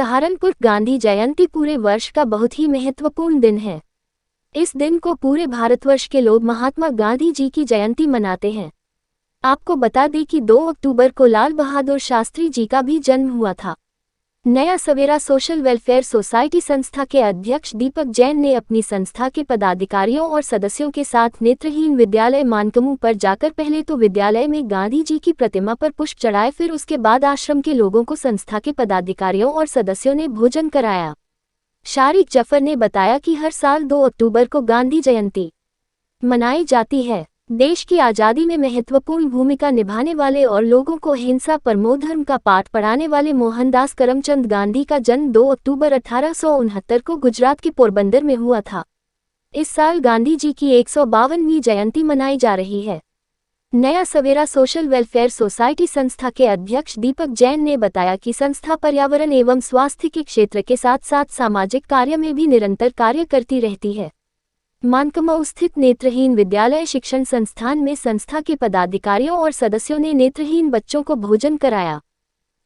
सहारनपुर गांधी जयंती पूरे वर्ष का बहुत ही महत्वपूर्ण दिन है। इस दिन को पूरे भारतवर्ष के लोग महात्मा गांधी जी की जयंती मनाते हैं। आपको बता दें कि 2 अक्टूबर को लाल बहादुर शास्त्री जी का भी जन्म हुआ था। नया सवेरा सोशल वेलफेयर सोसाइटी संस्था के अध्यक्ष दीपक जैन ने अपनी संस्था के पदाधिकारियों और सदस्यों के साथ नेत्रहीन विद्यालय मानकमू पर जाकर पहले तो विद्यालय में गांधी जी की प्रतिमा पर पुष्प चढ़ाए, फिर उसके बाद आश्रम के लोगों को संस्था के पदाधिकारियों और सदस्यों ने भोजन कराया। शारिक जफर ने बताया कि हर साल 2 अक्टूबर को गांधी जयंती मनाई जाती है। देश की आज़ादी में महत्वपूर्ण भूमिका निभाने वाले और लोगों को अहिंसा परमो धर्म का पाठ पढ़ाने वाले मोहनदास करमचंद गांधी का जन्म 2 अक्टूबर 1869 को गुजरात के पोरबंदर में हुआ था। इस साल गांधी जी की 152वीं जयंती मनाई जा रही है। नया सवेरा सोशल वेलफेयर सोसाइटी संस्था के अध्यक्ष दीपक जैन ने बताया कि संस्था पर्यावरण एवं स्वास्थ्य के क्षेत्र के साथ साथ सामाजिक कार्य में भी निरंतर कार्य करती रहती है। मानकमऊ स्थित नेत्रहीन विद्यालय शिक्षण संस्थान में संस्था के पदाधिकारियों और सदस्यों ने नेत्रहीन बच्चों को भोजन कराया।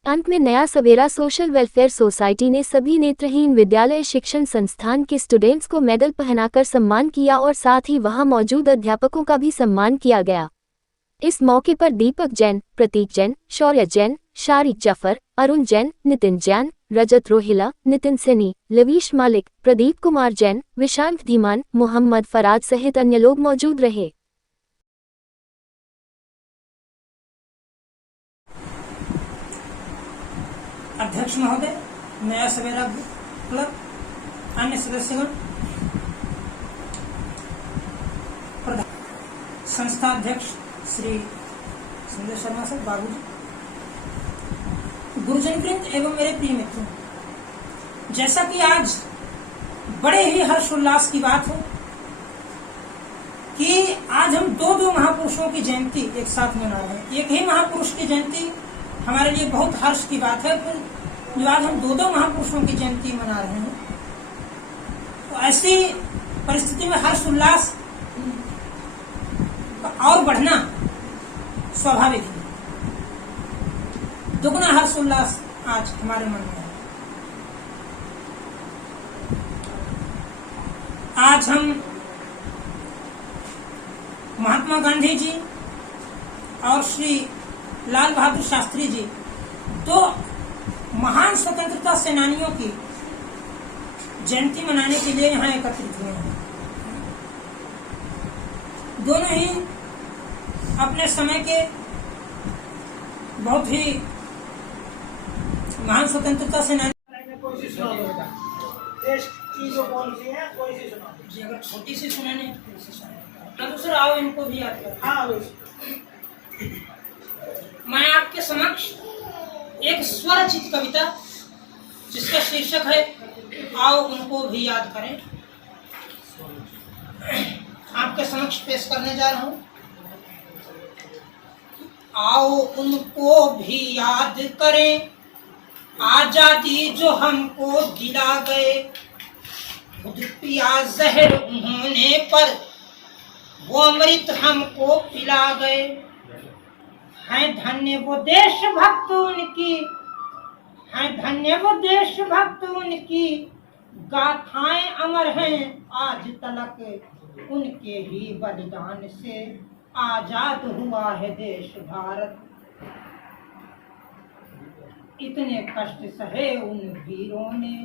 अंत में नया सवेरा सोशल वेलफेयर सोसाइटी ने सभी नेत्रहीन विद्यालय शिक्षण संस्थान के स्टूडेंट्स को मेडल पहनाकर सम्मान किया और साथ ही वहां मौजूद अध्यापकों का भी सम्मान किया गया। इस मौके पर दीपक जैन, प्रतीक जैन, शौर्य जैन, शारिक जफर, अरुण जैन, नितिन जैन, रजत रोहिला, नितिन सैनी, लवीश मालिक, प्रदीप कुमार जैन, विशांत धीमान, मोहम्मद फराज सहित अन्य लोग मौजूद रहे। अध्यक्ष महोदय, नया सवेरा क्लब, अन्य सदस्यगण, संस्था अध्यक्ष श्री संजय शर्मा सर, बाबूजी, गुरुजन वृंद एवं मेरे प्रिय मित्रों, जैसा कि आज बड़े ही हर्षोल्लास की बात है कि आज हम दो महापुरुषों की जयंती एक साथ मना रहे हैं। एक ही महापुरुष की जयंती हमारे लिए बहुत हर्ष की बात है, फिर जो आज हम दो महापुरुषों की जयंती मना रहे हैं, तो ऐसी परिस्थिति में हर्षोल्लास और बढ़ना स्वाभाविक है। दुगना हर्षोल्लास आज हमारे मन में है। आज हम महात्मा गांधी जी और श्री लाल बहादुर शास्त्री जी, 2 महान स्वतंत्रता सेनानियों की जयंती मनाने के लिए यहाँ एकत्रित हुए हैं। दोनों ही अपने समय के बहुत ही महान स्वतंत्रता सेनानी। देश की जो पॉलिसी है कोई सी सुना जी, अगर छोटी सी सुनाने तो दूसरा आओ इनको भी याद कर। हाँ, मैं आपके समक्ष एक स्वरचित कविता जिसका शीर्षक है आओ उनको भी याद करें, आपके समक्ष पेश करने जा रहा हूं। आओ उनको भी याद करें, आजादी जो हमको दिला गए, खुद पिया जहर उन्होंने पर वो अमृत हमको पिला गए। हैं धन्य वो देशभक्त उनकी, हैं धन्य वो देशभक्त उनकी, गाथाएं अमर हैं आज तलक, उनके ही बलिदान से आजाद हुआ है देश भारत। इतने कष्ट सहे उन वीरों ने,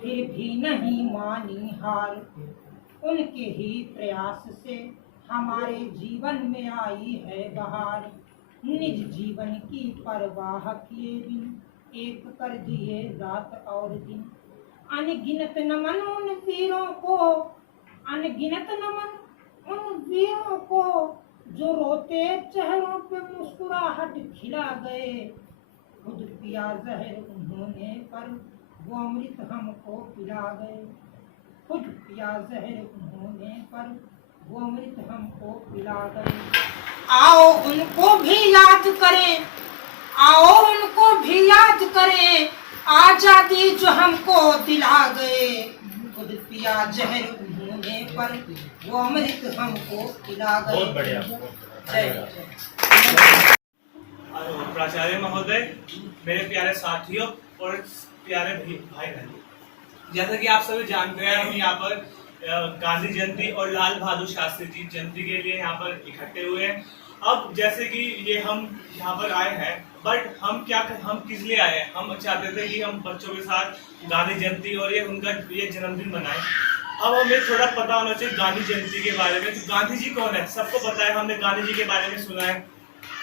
फिर भी नहीं मानी हार, उनके ही प्रयास से हमारे जीवन में आई है बहार। निज जीवन की परवाह किए बिन एक कर दिए रात और दिन, अनगिनत नमन उन वीरों को, अनगिनत नमन उन वीरों को, जो रोते चेहरों पे मुस्कुराहट खिला गए। खुद पिया जहर उन्होंने पर वो अमृत हमको पिला गए, खुद पिया जहर उन्होंने पर वो अमृत हमको पिला गए। आओ उनको भी याद करें, आओ उनको भी याद करें, आजादी जो हमको दिला गए, खुद पिया जहर उन्होंने पर वो अमृत हमको पिला गए। बहुत बढ़िया। प्राचार्य महोदय, मेरे प्यारे साथियों और प्यारे भाई बहन, जैसा कि आप सभी जानते हैं, हम यहाँ पर गांधी जयंती और लाल बहादुर शास्त्री जी जयंती के लिए यहाँ पर इकट्ठे हुए हैं। अब जैसे कि ये हम यहाँ पर आए हैं, बट हम किस लिए आए हैं? हम चाहते थे कि हम बच्चों के साथ गांधी जयंती और उनका जन्मदिन मनाएं। अब हमें थोड़ा पता होना चाहिए गांधी जयंती के बारे में। तो गांधी जी कौन है? सबको पता है, हमने गांधी जी के बारे में सुना है,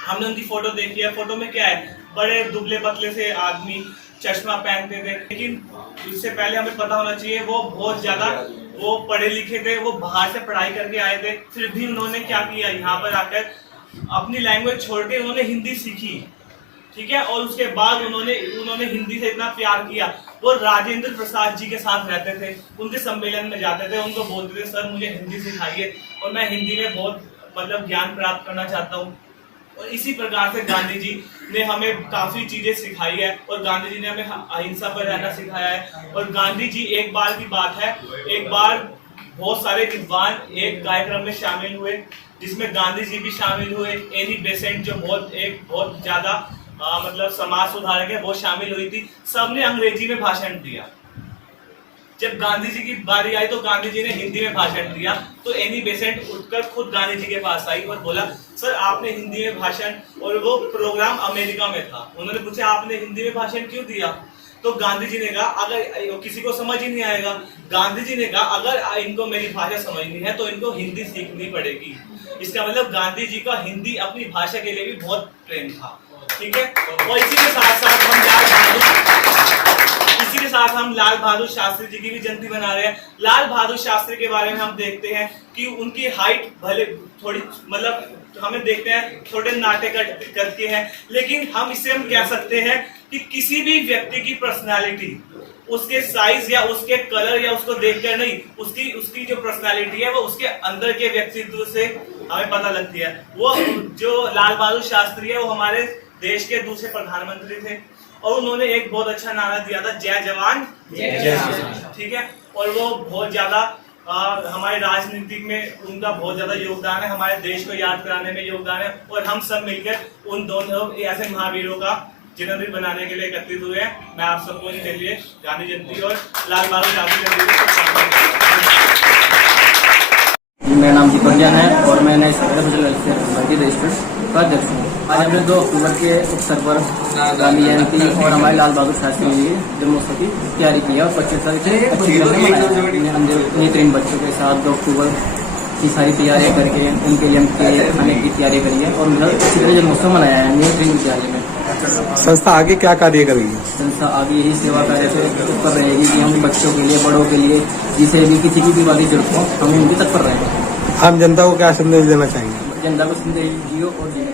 हमने उनकी फोटो देखी है। फोटो में क्या है? बड़े दुबले पतले से आदमी, चश्मा पहनते थे। लेकिन इससे पहले हमें पता होना चाहिए वो बहुत ज्यादा वो पढ़े लिखे थे, वो बाहर से पढ़ाई करके आए थे। फिर भी उन्होंने क्या किया, यहाँ पर आकर अपनी लैंग्वेज छोड़ के उन्होंने हिंदी सीखी, ठीक है। और उसके बाद उन्होंने हिंदी से इतना प्यार किया, वो राजेंद्र प्रसाद जी के साथ रहते थे, उनके सम्मेलन में जाते थे, उनको बोलते थे सर मुझे हिंदी सिखाइए और मैं हिंदी में बहुत ज्ञान प्राप्त करना चाहता हूँ। और इसी प्रकार से गांधी जी ने हमें काफी चीजें सिखाई है और गांधी जी ने हमें अहिंसा पर रहना सिखाया है। और गांधी जी, एक बार की बात है, एक बार बहुत सारे विद्वान एक कार्यक्रम में शामिल हुए जिसमें गांधी जी भी शामिल हुए। एनी बेसेंट जो बहुत ज्यादा समाज सुधारक है, वो शामिल हुई थी। सबने अंग्रेजी में भाषण दिया। जब गांधी जी की बारी आई तो गांधी जी ने हिंदी में भाषण दिया। तो एनी बेसेंट उठकर खुद गांधी जी के पास आई और बोला सर आपने हिंदी में भाषण, और वो प्रोग्राम अमेरिका में था। उन्होंने पूछा आपने हिंदी में भाषण क्यों दिया? तो गांधी जी ने कहा अगर किसी को समझ ही नहीं आएगा, गांधी जी ने कहा अगर इनको मेरी भाषा समझनी है तो इनको हिंदी सीखनी पड़ेगी। इसका मतलब गांधी जी का हिंदी अपनी भाषा के लिए भी बहुत प्रेम था, ठीक है। और इसी के साथ हम लाल बहादुर शास्त्री जी की भी जयंती मना रहे हैं। लाल बहादुर शास्त्री के बारे में हम देखते हैं कि उनकी हाइट भले थोड़ी हमें देखते हैं थोड़े नाटे कद के हैं, लेकिन हम कह सकते हैं कि किसी भी व्यक्ति की पर्सनालिटी उसके साइज या उसके कलर या उसको देखकर नहीं, उसकी जो पर्सनालिटी है वो उसके अंदर के व्यक्तित्व से हमें पता लगती है। वो जो लाल बहादुर शास्त्री है वो हमारे देश के दूसरे प्रधानमंत्री थे और उन्होंने एक बहुत अच्छा नारा दिया था, जय जवान जय किसान, ठीक है। और वो बहुत ज्यादा हमारे राजनीति में उनका बहुत ज्यादा योगदान है, हमारे देश को याद कराने में योगदान है। और हम सब मिलकर उन दोनों ऐसे महावीरों का जन्मदिन बनाने के लिए एकत्रित हुए हैं। मैं आप सबको इनके लिए गांधी जयंती और लाल बहादुर शास्त्री जयंती। मेरा नाम दीपक जैन है और मैं नए भारतीय रजिस्टर्ड का अध्यक्ष हूँ। आज हमने 2 अक्टूबर के अवसर पर गांधी जयंती और हमारे लाल बहादुर शास्त्री जी जन्मोत्सव की तैयारी की है और 25 तारीख से अच्छी तरह से मनाया। हमने नेत्रहीन बच्चों के साथ 2 अक्टूबर की सारी तैयारियां करके उनके लिए खाने की तैयारी करी है और उनका अच्छी तरह जन्मोत्सव मनाया है नेत्रहीन विद्यालय में। संस्था आगे क्या कार्य करेगी? संस्था आगे यही सेवा कार्य से तत्पर रहेगी कि हम बच्चों के लिए, बड़ों के लिए, जिसे भी किसी की बीमारी जरूरत हो, हम उनकी तत्पर रहेंगे। आम जनता को क्या संदेश देना चाहेंगे? जनता को संदेश जियो और जीने।